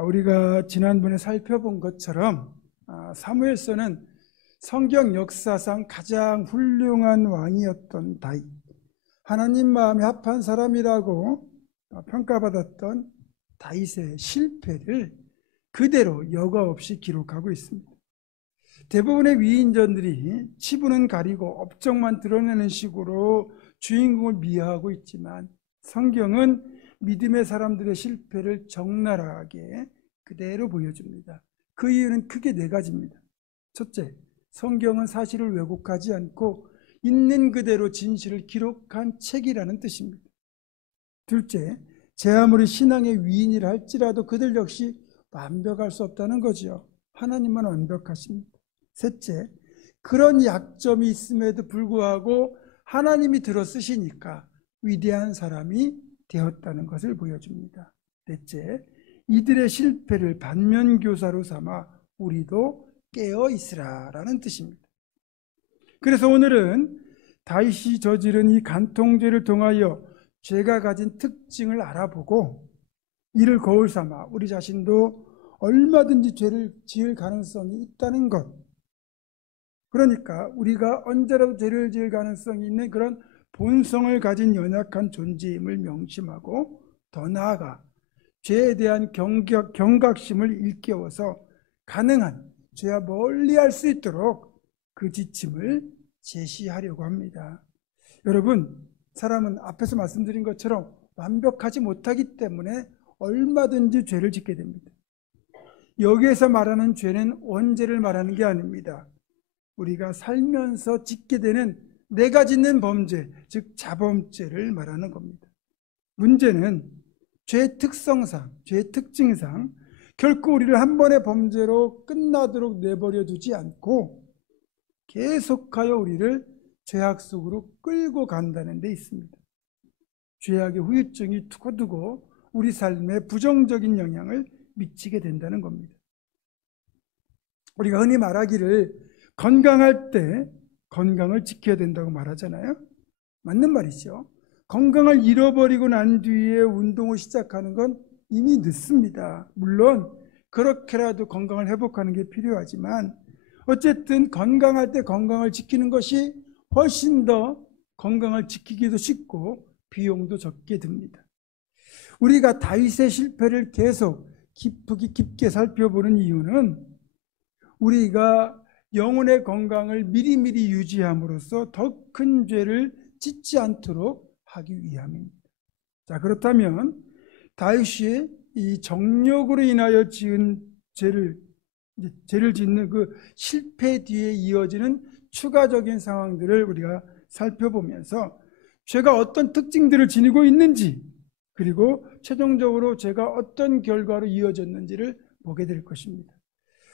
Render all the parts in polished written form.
우리가 지난번에 살펴본 것처럼 사무엘서는 성경 역사상 가장 훌륭한 왕이었던 다윗, 하나님 마음에 합한 사람이라고 평가받았던 다윗의 실패를 그대로 여과 없이 기록하고 있습니다. 대부분의 위인전들이 치부는 가리고 업적만 드러내는 식으로 주인공을 미화하고 있지만 성경은 믿음의 사람들의 실패를 적나라하게 그대로 보여줍니다. 그 이유는 크게 네 가지입니다. 첫째, 성경은 사실을 왜곡하지 않고 있는 그대로 진실을 기록한 책이라는 뜻입니다. 둘째, 제 아무리 신앙의 위인이라 할지라도 그들 역시 완벽할 수 없다는 거죠. 하나님만 완벽하십니다. 셋째, 그런 약점이 있음에도 불구하고 하나님이 들어 쓰시니까 위대한 사람이 되었다는 것을 보여줍니다. 넷째, 이들의 실패를 반면교사로 삼아 우리도 깨어 있으라라는 뜻입니다. 그래서 오늘은 다윗이 저지른 이 간통죄를 통하여 죄가 가진 특징을 알아보고 이를 거울 삼아 우리 자신도 얼마든지 죄를 지을 가능성이 있다는 것, 그러니까 우리가 언제라도 죄를 지을 가능성이 있는 그런 본성을 가진 연약한 존재임을 명심하고 더 나아가 죄에 대한 경각심을 일깨워서 가능한 죄와 멀리할 수 있도록 그 지침을 제시하려고 합니다. 여러분, 사람은 앞에서 말씀드린 것처럼 완벽하지 못하기 때문에 얼마든지 죄를 짓게 됩니다. 여기에서 말하는 죄는 원죄를 말하는 게 아닙니다. 우리가 살면서 짓게 되는 내가 짓는 범죄, 즉 자범죄를 말하는 겁니다. 문제는 죄의 특성상, 죄의 특징상 결코 우리를 한 번의 범죄로 끝나도록 내버려 두지 않고 계속하여 우리를 죄악 속으로 끌고 간다는 데 있습니다. 죄악의 후유증이 두고두고 우리 삶에 부정적인 영향을 미치게 된다는 겁니다. 우리가 흔히 말하기를 건강할 때 건강을 지켜야 된다고 말하잖아요. 맞는 말이죠. 건강을 잃어버리고 난 뒤에 운동을 시작하는 건 이미 늦습니다. 물론 그렇게라도 건강을 회복하는 게 필요하지만 어쨌든 건강할 때 건강을 지키는 것이 훨씬 더 건강을 지키기도 쉽고 비용도 적게 듭니다. 우리가 다윗의 실패를 계속 깊게 살펴보는 이유는 우리가 영혼의 건강을 미리미리 유지함으로써 더 큰 죄를 짓지 않도록 하기 위함입니다. 자, 그렇다면 다윗이 이 정욕으로 인하여 지은 죄를 짓는 그 실패 뒤에 이어지는 추가적인 상황들을 우리가 살펴보면서 죄가 어떤 특징들을 지니고 있는지, 그리고 최종적으로 죄가 어떤 결과로 이어졌는지를 보게 될 것입니다.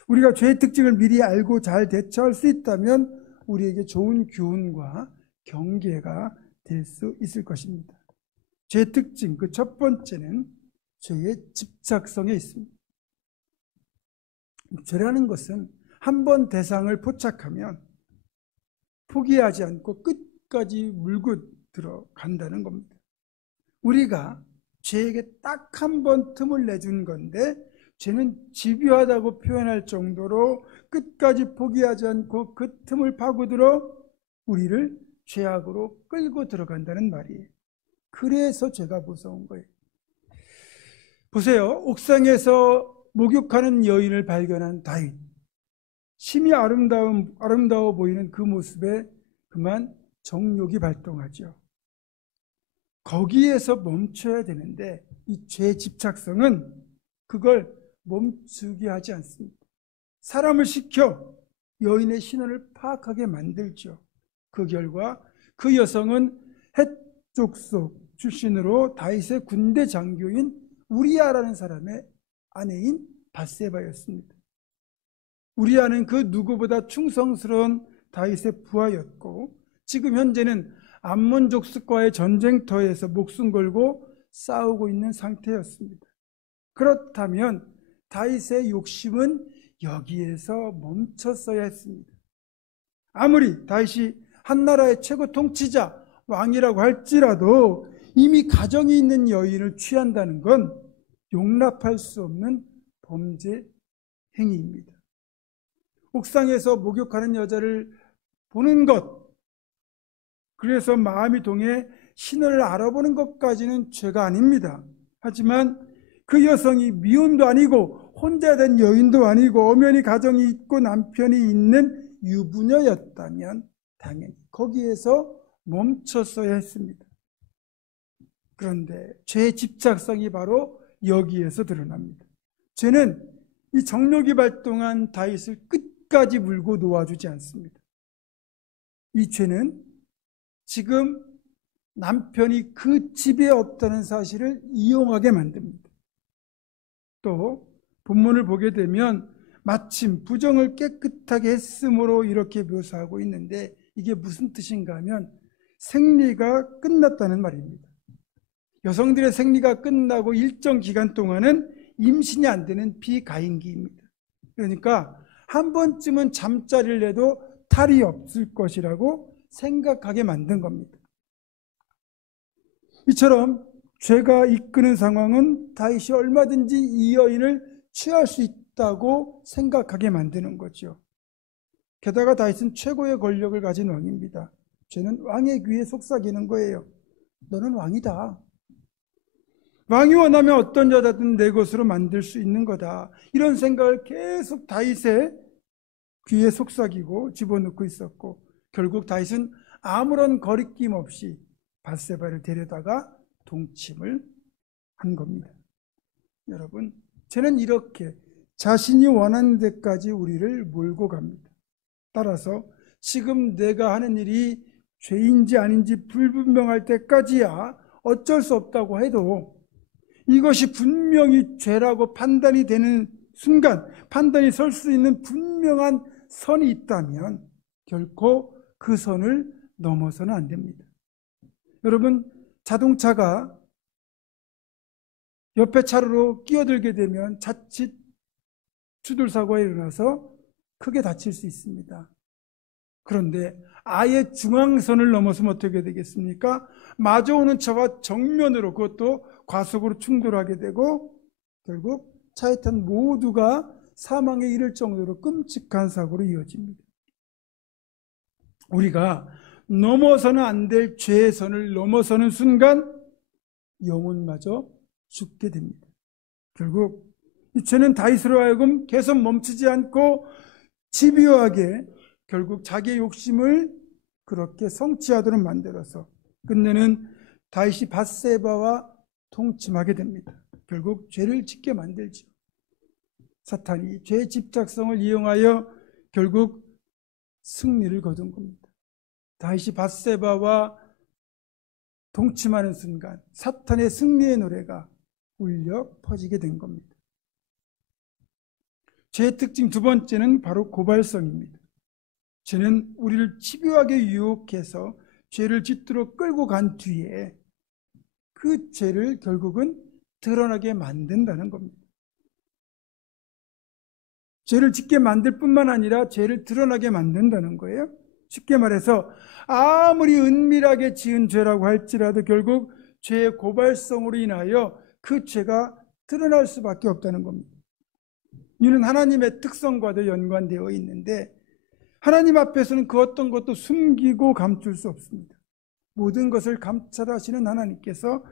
우리가 죄의 특징을 미리 알고 잘 대처할 수 있다면 우리에게 좋은 교훈과 경계가 될 수 있을 것입니다. 죄의 특징, 그 첫 번째는 죄의 집착성에 있습니다. 죄라는 것은 한 번 대상을 포착하면 포기하지 않고 끝까지 물고 들어간다는 겁니다. 우리가 죄에게 딱 한 번 틈을 내준 건데 죄는 집요하다고 표현할 정도로 끝까지 포기하지 않고 그 틈을 파고들어 우리를 죄악으로 끌고 들어간다는 말이에요. 그래서 죄가 무서운 거예요. 보세요. 옥상에서 목욕하는 여인을 발견한 다윗. 심히 아름다워 보이는 그 모습에 그만 정욕이 발동하죠. 거기에서 멈춰야 되는데 이 죄의 집착성은 그걸 멈추게 하지 않습니다. 사람을 시켜 여인의 신원을 파악하게 만들죠. 그 결과 그 여성은 헷 족속 출신으로 다윗의 군대 장교인 우리아라는 사람의 아내인 밧세바였습니다. 우리아는 그 누구보다 충성스러운 다윗의 부하였고 지금 현재는 암몬 족속과의 전쟁터에서 목숨 걸고 싸우고 있는 상태였습니다. 그렇다면 다윗의 욕심은 여기에서 멈췄어야 했습니다. 아무리 다윗이 한 나라의 최고 통치자, 왕이라고 할지라도 이미 가정이 있는 여인을 취한다는 건 용납할 수 없는 범죄 행위입니다. 옥상에서 목욕하는 여자를 보는 것, 그래서 마음이 동해 신을 알아보는 것까지는 죄가 아닙니다. 하지만 그 여성이 미혼도 아니고 혼자 된 여인도 아니고 엄연히 가정이 있고 남편이 있는 유부녀였다면 당연히 거기에서 멈췄어야 했습니다. 그런데 죄의 집착성이 바로 여기에서 드러납니다. 죄는 이 정욕이 발동한 다윗을 끝까지 물고 놓아주지 않습니다. 이 죄는 지금 남편이 그 집에 없다는 사실을 이용하게 만듭니다. 또 본문을 보게 되면 마침 부정을 깨끗하게 했으므로 이렇게 묘사하고 있는데 이게 무슨 뜻인가 하면 생리가 끝났다는 말입니다. 여성들의 생리가 끝나고 일정 기간 동안은 임신이 안 되는 비가임기입니다. 그러니까 한 번쯤은 잠자리를 내도 탈이 없을 것이라고 생각하게 만든 겁니다. 이처럼 죄가 이끄는 상황은 다윗이 얼마든지 이 여인을 취할 수 있다고 생각하게 만드는 거죠. 게다가 다윗은 최고의 권력을 가진 왕입니다. 죄는 왕의 귀에 속삭이는 거예요. 너는 왕이다. 왕이 원하면 어떤 여자든 내 것으로 만들 수 있는 거다. 이런 생각을 계속 다윗의 귀에 속삭이고 집어넣고 있었고 결국 다윗은 아무런 거리낌 없이 밧세바를 데려다가 동침을 한 겁니다. 여러분, 죄는 이렇게 자신이 원하는 데까지 우리를 몰고 갑니다. 따라서 지금 내가 하는 일이 죄인지 아닌지 불분명할 때까지야 어쩔 수 없다고 해도 이것이 분명히 죄라고 판단이 되는 순간, 판단이 설 수 있는 분명한 선이 있다면 결코 그 선을 넘어서는 안 됩니다. 여러분, 자동차가 옆에 차로로 끼어들게 되면 자칫 추돌사고가 일어나서 크게 다칠 수 있습니다. 그런데 아예 중앙선을 넘어서면 어떻게 되겠습니까? 마주오는 차와 정면으로 그것도 과속으로 충돌하게 되고 결국 차에 탄 모두가 사망에 이를 정도로 끔찍한 사고로 이어집니다. 우리가 넘어서는 안 될 죄의 선을 넘어서는 순간 영혼마저 죽게 됩니다. 결국 이 죄는 다윗으로 하여금 계속 멈추지 않고 집요하게 결국 자기의 욕심을 그렇게 성취하도록 만들어서 끝내는 다윗이 밧세바와 동침하게 됩니다. 결국 죄를 짓게 만들죠. 사탄이 죄의 집착성을 이용하여 결국 승리를 거둔 겁니다. 다윗이 밧세바와 동침하는 순간 사탄의 승리의 노래가 울려 퍼지게 된 겁니다. 죄의 특징 두 번째는 바로 고발성입니다. 죄는 우리를 집요하게 유혹해서 죄를 짓도록 끌고 간 뒤에 그 죄를 결국은 드러나게 만든다는 겁니다. 죄를 짓게 만들 뿐만 아니라 죄를 드러나게 만든다는 거예요. 쉽게 말해서 아무리 은밀하게 지은 죄라고 할지라도 결국 죄의 고발성으로 인하여 그 죄가 드러날 수밖에 없다는 겁니다. 이는 하나님의 특성과도 연관되어 있는데 하나님 앞에서는 그 어떤 것도 숨기고 감출 수 없습니다. 모든 것을 감찰하시는 하나님께서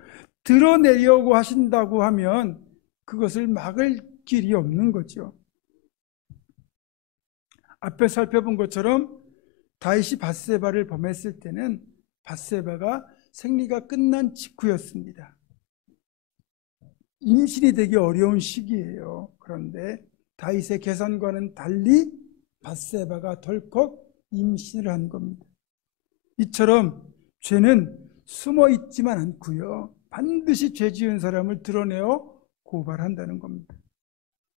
드러내려고 하신다고 하면 그것을 막을 길이 없는 거죠. 앞에 살펴본 것처럼 다윗이 밧세바를 범했을 때는 밧세바가 생리가 끝난 직후였습니다. 임신이 되기 어려운 시기예요. 그런데 다윗의 계산과는 달리 밧세바가 덜컥 임신을 한 겁니다. 이처럼 죄는 숨어 있지만 않고요. 반드시 죄 지은 사람을 드러내어 고발한다는 겁니다.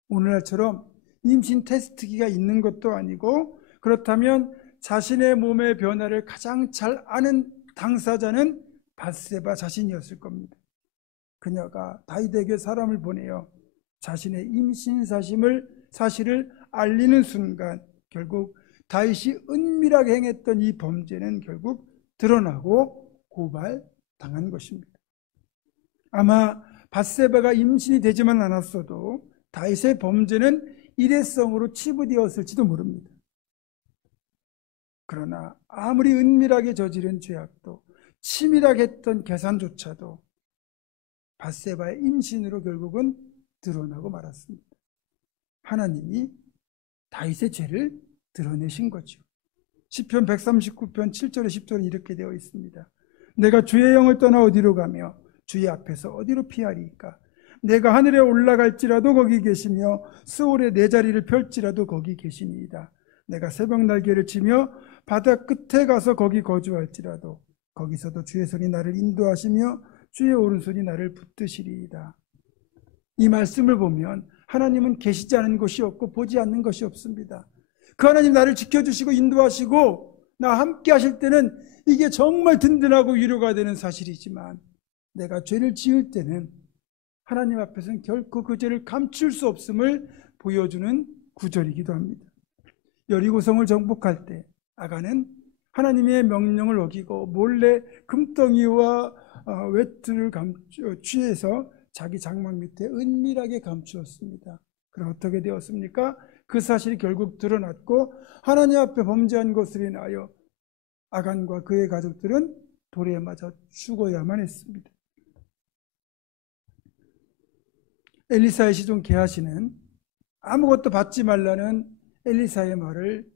오늘날처럼 임신 테스트기가 있는 것도 아니고 그렇다면 자신의 몸의 변화를 가장 잘 아는 당사자는 밧세바 자신이었을 겁니다. 그녀가 다윗에게 사람을 보내어 자신의 임신 사실을 알리는 순간 결국 다윗이 은밀하게 행했던 이 범죄는 결국 드러나고 고발당한 것입니다. 아마 밧세바가 임신이 되지만 않았어도 다윗의 범죄는 일회성으로 치부되었을지도 모릅니다. 그러나 아무리 은밀하게 저지른 죄악도, 치밀하게 했던 계산조차도 밧세바의 임신으로 결국은 드러나고 말았습니다. 하나님이 다윗의 죄를 드러내신 거죠. 시편 139편 7절에 10절에 이렇게 되어 있습니다. 내가 주의 영을 떠나 어디로 가며 주의 앞에서 어디로 피하리이까? 내가 하늘에 올라갈지라도 거기 계시며 스올에 내 자리를 펼지라도 거기 계시니이다. 내가 새벽 날개를 치며 바다 끝에 가서 거기 거주할지라도 거기서도 주의 손이 나를 인도하시며 주의 오른손이 나를 붙드시리이다. 이 말씀을 보면 하나님은 계시지 않은 곳이 없고 보지 않는 것이 없습니다. 그 하나님 나를 지켜주시고 인도하시고 나와 함께 하실 때는 이게 정말 든든하고 위로가 되는 사실이지만, 내가 죄를 지을 때는 하나님 앞에서는 결코 그 죄를 감출 수 없음을 보여주는 구절이기도 합니다. 여리고성을 정복할 때 아간은 하나님의 명령을 어기고 몰래 금덩이와 외투를 취해서 자기 장막 밑에 은밀하게 감추었습니다. 그럼 어떻게 되었습니까? 그 사실이 결국 드러났고 하나님 앞에 범죄한 것으로 인하여 아간과 그의 가족들은 돌에 맞아 죽어야만 했습니다. 엘리사의 시종 게하시는 아무것도 받지 말라는 엘리사의 말을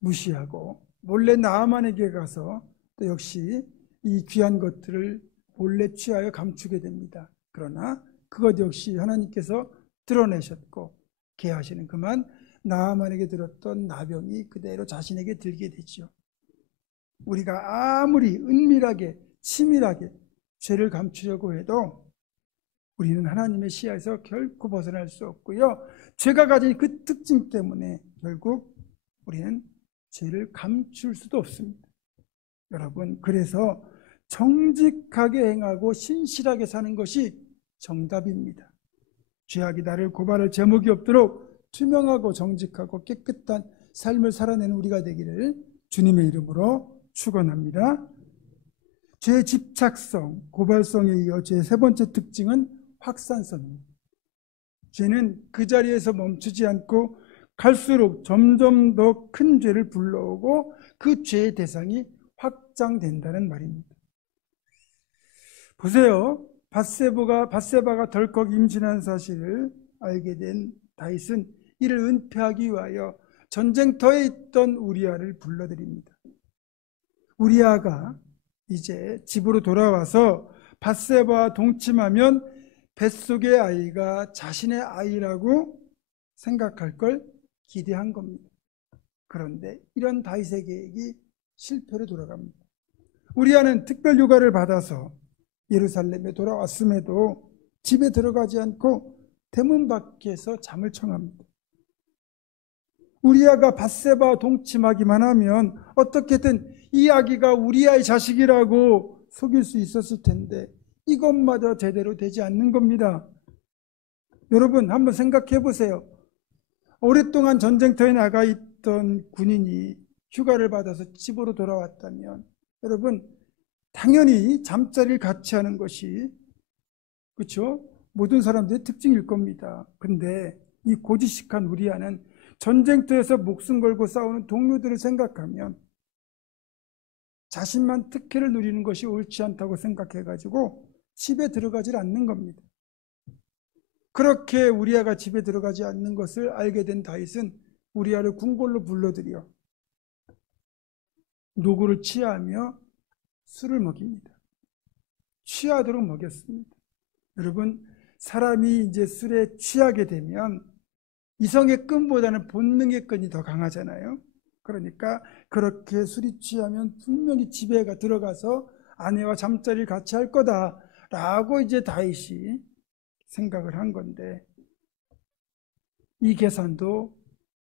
무시하고 몰래 나아만에게 가서 또 역시 이 귀한 것들을 몰래 취하여 감추게 됩니다. 그러나 그것 역시 하나님께서 드러내셨고 게하시는 그만 나아만에게 들었던 나병이 그대로 자신에게 들게 되죠. 우리가 아무리 은밀하게 치밀하게 죄를 감추려고 해도 우리는 하나님의 시야에서 결코 벗어날 수 없고요. 죄가 가진 그 특징 때문에 결국 우리는 죄를 감출 수도 없습니다. 여러분, 그래서 정직하게 행하고 신실하게 사는 것이 정답입니다. 죄악이 나를 고발할 제목이 없도록 투명하고 정직하고 깨끗한 삶을 살아내는 우리가 되기를 주님의 이름으로 축원합니다. 죄의 집착성, 고발성에 이어 죄의 세 번째 특징은 확산성입니다. 죄는 그 자리에서 멈추지 않고 갈수록 점점 더 큰 죄를 불러오고 그 죄의 대상이 확장된다는 말입니다. 보세요. 밧세바가 덜컥 임신한 사실을 알게 된 다윗은 이를 은폐하기 위하여 전쟁터에 있던 우리아를 불러들입니다. 우리아가 이제 집으로 돌아와서 밧세바와 동침하면 뱃속의 아이가 자신의 아이라고 생각할 걸 기대한 겁니다. 그런데 이런 다윗의 계획이 실패로 돌아갑니다. 우리아는 특별 휴가를 받아서 예루살렘에 돌아왔음에도 집에 들어가지 않고 대문 밖에서 잠을 청합니다. 우리아가 밧세바와 동침하기만 하면 어떻게든 이 아기가 우리아의 자식이라고 속일 수 있었을 텐데 이것마저 제대로 되지 않는 겁니다. 여러분 한번 생각해 보세요. 오랫동안 전쟁터에 나가 있던 군인이 휴가를 받아서 집으로 돌아왔다면 여러분 당연히 잠자리를 같이 하는 것이 그렇죠? 모든 사람들의 특징일 겁니다. 근데 이 고지식한 우리아는 전쟁터에서 목숨 걸고 싸우는 동료들을 생각하면 자신만 특혜를 누리는 것이 옳지 않다고 생각해가지고 집에 들어가질 않는 겁니다. 그렇게 우리아가 집에 들어가지 않는 것을 알게 된 다윗은 우리아를 궁궐로 불러들여 노구를 취하며 술을 먹입니다. 취하도록 먹였습니다. 여러분, 사람이 이제 술에 취하게 되면 이성의 끈보다는 본능의 끈이 더 강하잖아요. 그러니까 그렇게 술이 취하면 분명히 집에 들어가서 아내와 잠자리를 같이 할 거다라고 이제 다윗이 생각을 한 건데 이 계산도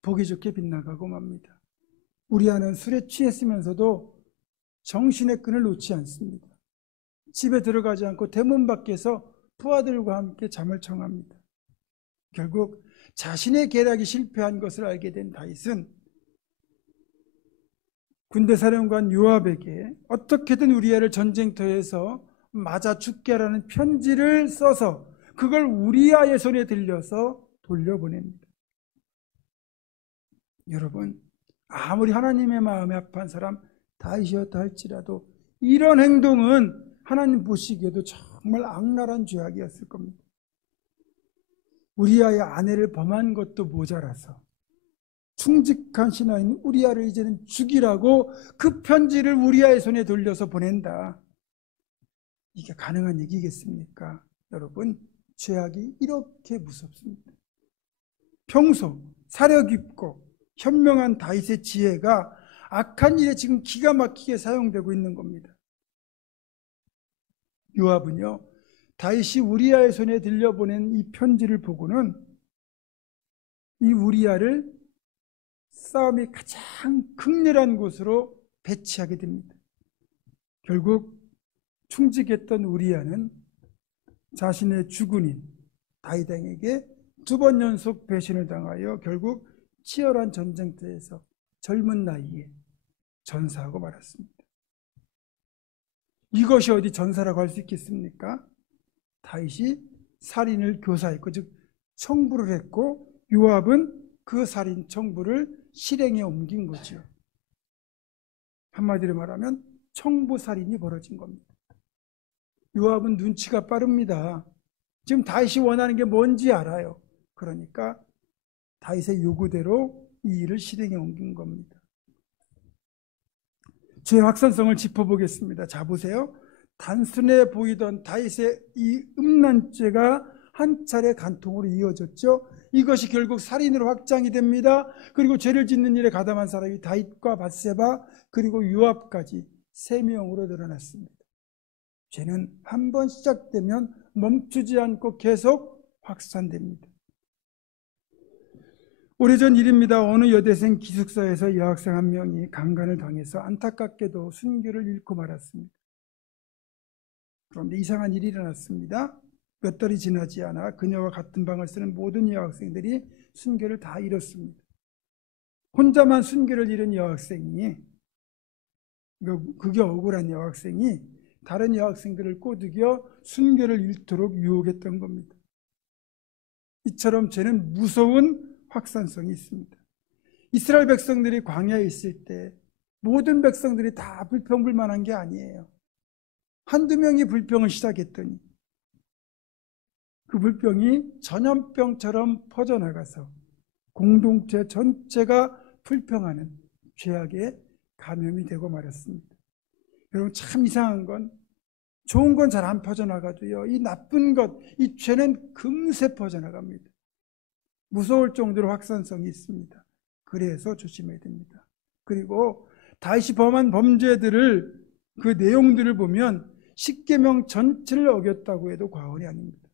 보기 좋게 빗나가고 맙니다. 우리아는 술에 취했으면서도 정신의 끈을 놓지 않습니다. 집에 들어가지 않고 대문 밖에서 부하들과 함께 잠을 청합니다. 결국 자신의 계략이 실패한 것을 알게 된 다윗은 군대 사령관 요압에게 어떻게든 우리아를 전쟁터에서 맞아 죽게 하라는 편지를 써서 그걸 우리아의 손에 들려서 돌려보냅니다. 여러분, 아무리 하나님의 마음에 합한 사람 다윗이었다 할지라도 이런 행동은 하나님 보시기에도 정말 악랄한 죄악이었을 겁니다. 우리아의 아내를 범한 것도 모자라서 충직한 신하인 우리아를 이제는 죽이라고 그 편지를 우리아의 손에 돌려서 보낸다. 이게 가능한 얘기겠습니까? 여러분, 죄악이 이렇게 무섭습니다. 평소 사려 깊고 현명한 다윗의 지혜가 악한 일에 지금 기가 막히게 사용되고 있는 겁니다. 요압은요, 다윗이 우리아의 손에 들려보낸 이 편지를 보고는 이 우리아를 싸움이 가장 극렬한 곳으로 배치하게 됩니다. 결국 충직했던 우리아는 자신의 주군인 다윗에게 2번 연속 배신을 당하여 결국 치열한 전쟁터에서 젊은 나이에 전사하고 말았습니다. 이것이 어디 전사라고 할 수 있겠습니까? 다윗이 살인을 교사했고, 즉 청부를 했고, 요압은 그 살인 청부를 실행에 옮긴 거죠. 한마디로 말하면 청부 살인이 벌어진 겁니다. 요압은 눈치가 빠릅니다. 지금 다윗이 원하는 게 뭔지 알아요. 그러니까 다윗의 요구대로 이 일을 실행에 옮긴 겁니다. 죄의 확산성을 짚어보겠습니다. 자, 보세요. 단순해 보이던 다윗의 이 음란죄가 한 차례 간통으로 이어졌죠. 이것이 결국 살인으로 확장이 됩니다. 그리고 죄를 짓는 일에 가담한 사람이 다윗과 밧세바 그리고 요압까지 3명으로 늘어났습니다. 죄는 한 번 시작되면 멈추지 않고 계속 확산됩니다. 오래전 일입니다. 어느 여대생 기숙사에서 여학생 한 명이 강간을 당해서 안타깝게도 순교를 잃고 말았습니다. 그런데 이상한 일이 일어났습니다. 몇 달이 지나지 않아 그녀와 같은 방을 쓰는 모든 여학생들이 순교를 다 잃었습니다. 혼자만 순교를 잃은 여학생이, 그게 억울한 여학생이 다른 여학생들을 꼬드겨 순교를 잃도록 유혹했던 겁니다. 이처럼 죄는 무서운 확산성이 있습니다. 이스라엘 백성들이 광야에 있을 때 모든 백성들이 다 불평불만한 게 아니에요. 한두 명이 불평을 시작했더니 그 불평이 전염병처럼 퍼져나가서 공동체 전체가 불평하는 죄악에 감염이 되고 말았습니다. 여러분, 참 이상한 건 좋은 건 잘 안 퍼져나가도요, 이 나쁜 것, 이 죄는 금세 퍼져나갑니다. 무서울 정도로 확산성이 있습니다. 그래서 조심해야 됩니다. 그리고 다윗이 범한 범죄들을, 그 내용들을 보면 십계명 전체를 어겼다고 해도 과언이 아닙니다.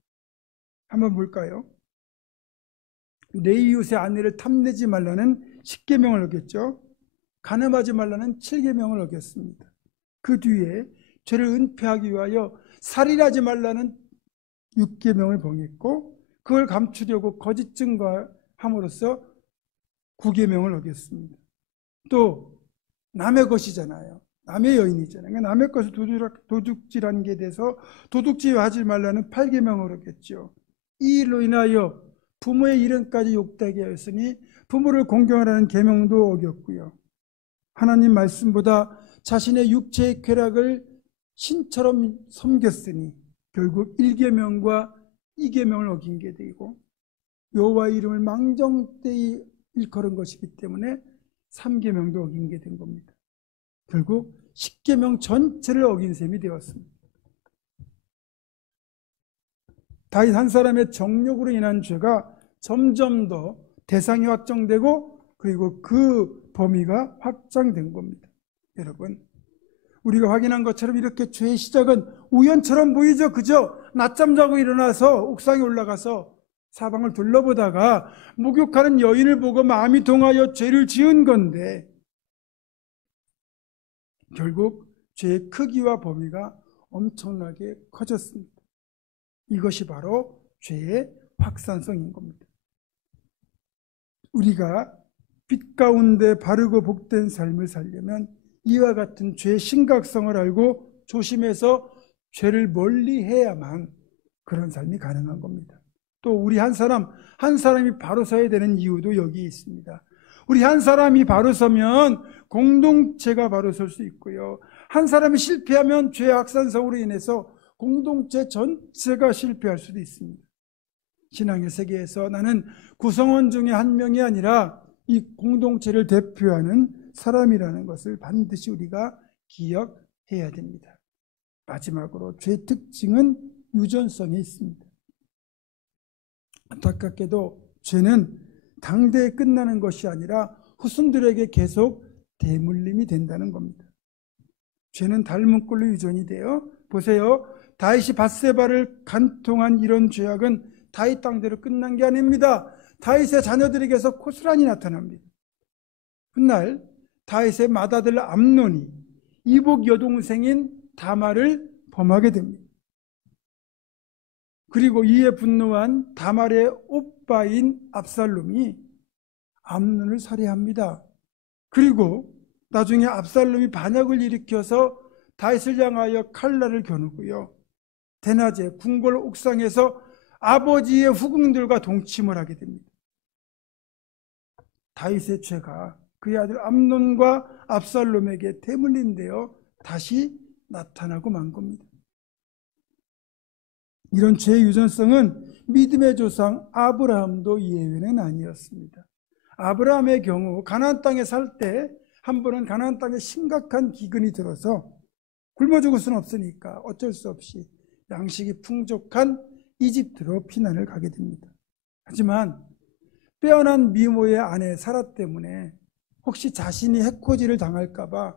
한번 볼까요? 내 이웃의 아내를 탐내지 말라는 십계명을 어겼죠. 간음하지 말라는 7계명을 어겼습니다. 그 뒤에 죄를 은폐하기 위하여 살인하지 말라는 6계명을 범했고, 그걸 감추려고 거짓 증거함으로써 9계명을 어겼습니다. 또 남의 것이잖아요. 남의 여인이잖아요. 그러니까 남의 것을 도둑질하는 게 돼서 도둑질하지 말라는 8계명을 어겼죠. 이 일로 인하여 부모의 이름까지 욕되게 하였으니 부모를 공경하라는 계명도 어겼고요. 하나님 말씀보다 자신의 육체의 쾌락을 신처럼 섬겼으니 결국 1계명과 2계명을 어긴 게 되고, 여호와의 이름을 망정되이 일컬은 것이기 때문에 3계명도 어긴 게 된 겁니다. 결국 10계명 전체를 어긴 셈이 되었습니다. 다윗 한 사람의 정욕으로 인한 죄가 점점 더 대상이 확정되고, 그리고 그 범위가 확장된 겁니다. 여러분, 우리가 확인한 것처럼 이렇게 죄의 시작은 우연처럼 보이죠. 그죠? 낮잠 자고 일어나서 옥상에 올라가서 사방을 둘러보다가 목욕하는 여인을 보고 마음이 동하여 죄를 지은 건데, 결국 죄의 크기와 범위가 엄청나게 커졌습니다. 이것이 바로 죄의 확산성인 겁니다. 우리가 빛 가운데 바르고 복된 삶을 살려면 이와 같은 죄의 심각성을 알고 조심해서 죄를 멀리 해야만 그런 삶이 가능한 겁니다. 또 우리 한 사람이 바로 서야 되는 이유도 여기 있습니다. 우리 한 사람이 바로 서면 공동체가 바로 설 수 있고요. 한 사람이 실패하면 죄 확산성으로 인해서 공동체 전체가 실패할 수도 있습니다. 신앙의 세계에서 나는 구성원 중에 한 명이 아니라 이 공동체를 대표하는 사람이라는 것을 반드시 우리가 기억해야 됩니다. 마지막으로 죄의 특징은 유전성이 있습니다. 안타깝게도 죄는 당대에 끝나는 것이 아니라 후손들에게 계속 대물림이 된다는 겁니다. 죄는 닮은 꼴로 유전이 돼요. 보세요. 다윗이 밧세바를 간통한 이런 죄악은 다윗 땅대로 끝난 게 아닙니다. 다윗의 자녀들에게서 고스란히 나타납니다. 훗날 다윗의 맏아들 암논이 이복 여동생인 다말을 범하게 됩니다. 그리고 이에 분노한 다말의 오빠인 압살롬이 암논을 살해합니다. 그리고 나중에 압살롬이 반역을 일으켜서 다윗을 향하여 칼날을 겨누고요. 대낮에 궁궐 옥상에서 아버지의 후궁들과 동침을 하게 됩니다. 다윗의 죄가 그의 아들 암논과 압살롬에게 대물림되어 다시 나타나고 만 겁니다. 이런 죄의 유전성은 믿음의 조상 아브라함도 예외는 아니었습니다. 아브라함의 경우 가나안 땅에 살 때 한 번은 가나안 땅에 심각한 기근이 들어서 굶어 죽을 수는 없으니까 어쩔 수 없이 양식이 풍족한 이집트로 피난을 가게 됩니다. 하지만 빼어난 미모의 아내 사라 때문에 혹시 자신이 해코지를 당할까 봐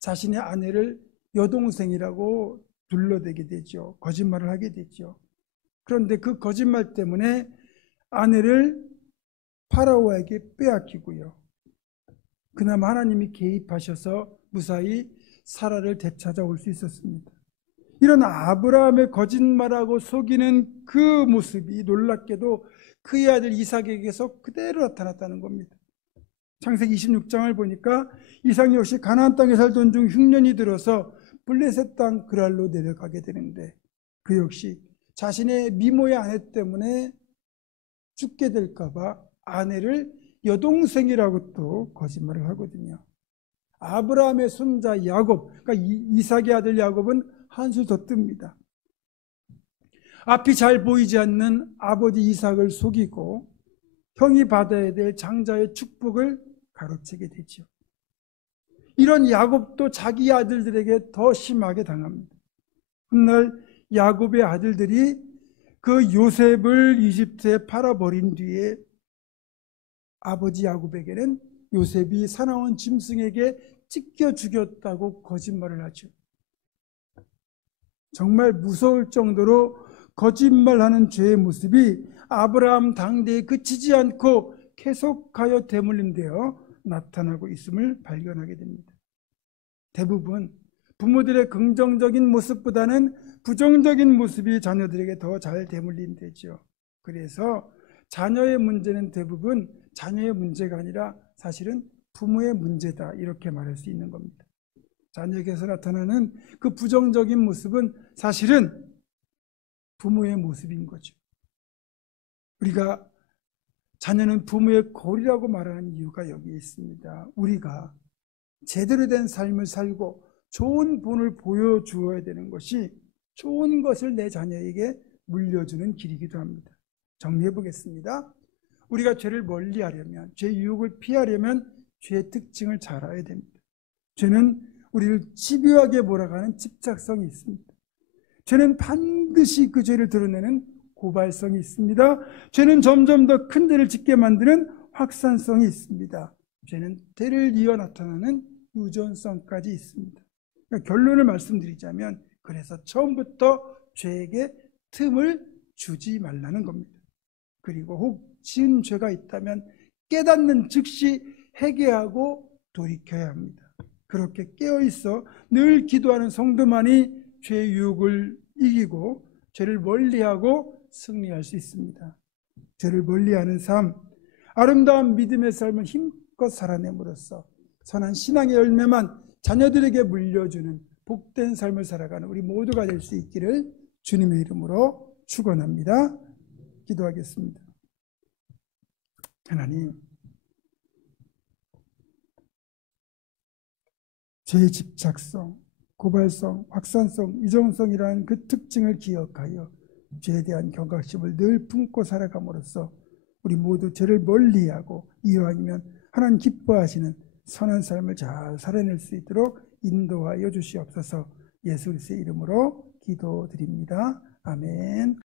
자신의 아내를 여동생이라고 둘러대게 되죠. 거짓말을 하게 되죠. 그런데 그 거짓말 때문에 아내를 파라오에게 빼앗기고요. 그나마 하나님이 개입하셔서 무사히 사라를 되찾아올 수 있었습니다. 이런 아브라함의 거짓말하고 속이는 그 모습이 놀랍게도 그의 아들 이삭에게서 그대로 나타났다는 겁니다. 창세기 26장을 보니까 이삭 역시 가나안 땅에 살던 중 흉년이 들어서 블레셋 땅 그랄로 내려가게 되는데 그 역시 자신의 미모의 아내 때문에 죽게 될까 봐 아내를 여동생이라고 또 거짓말을 하거든요. 아브라함의 손자 야곱, 그러니까 이삭의 아들 야곱은 한술 더 뜹니다. 앞이 잘 보이지 않는 아버지 이삭을 속이고 형이 받아야 될 장자의 축복을 가로채게 되죠. 이런 야곱도 자기 아들들에게 더 심하게 당합니다. 훗날 야곱의 아들들이 그 요셉을 이집트에 팔아버린 뒤에 아버지 야곱에게는 요셉이 사나운 짐승에게 찢겨 죽였다고 거짓말을 하죠. 정말 무서울 정도로 거짓말하는 죄의 모습이 아브라함 당대에 그치지 않고 계속하여 대물림되어 나타나고 있음을 발견하게 됩니다. 대부분 부모들의 긍정적인 모습보다는 부정적인 모습이 자녀들에게 더 잘 대물림되죠. 그래서 자녀의 문제는 대부분 자녀의 문제가 아니라 사실은 부모의 문제다, 이렇게 말할 수 있는 겁니다. 자녀에게서 나타나는 그 부정적인 모습은 사실은 부모의 모습인 거죠. 우리가 자녀는 부모의 거울이라고 말하는 이유가 여기에 있습니다. 우리가 제대로 된 삶을 살고 좋은 본을 보여주어야 되는 것이 좋은 것을 내 자녀에게 물려주는 길이기도 합니다. 정리해 보겠습니다. 우리가 죄를 멀리하려면, 죄의 유혹을 피하려면 죄의 특징을 잘 알아야 됩니다. 죄는 우리를 집요하게 몰아가는 집착성이 있습니다. 죄는 반드시 그 죄를 드러내는 고발성이 있습니다. 죄는 점점 더 큰 죄를 짓게 만드는 확산성이 있습니다. 죄는 대를 이어 나타나는 유전성까지 있습니다. 그러니까 결론을 말씀드리자면, 그래서 처음부터 죄에게 틈을 주지 말라는 겁니다. 그리고 혹 지은 죄가 있다면 깨닫는 즉시 회개하고 돌이켜야 합니다. 그렇게 깨어있어 늘 기도하는 성도만이 죄의 유혹을 이기고 죄를 멀리하고 승리할 수 있습니다. 죄를 멀리하는 삶, 아름다운 믿음의 삶을 힘껏 살아냄으로써 선한 신앙의 열매만 자녀들에게 물려주는 복된 삶을 살아가는 우리 모두가 될 수 있기를 주님의 이름으로 축원합니다. 기도하겠습니다. 하나님, 죄의 집착성, 고발성, 확산성, 유정성이라는 그 특징을 기억하여 죄에 대한 경각심을 늘 품고 살아감으로써 우리 모두 죄를 멀리하고 이왕이면 하나님 기뻐하시는 선한 삶을 잘 살아낼 수 있도록 인도하여 주시옵소서. 예수 그리스도의 이름으로 기도드립니다. 아멘.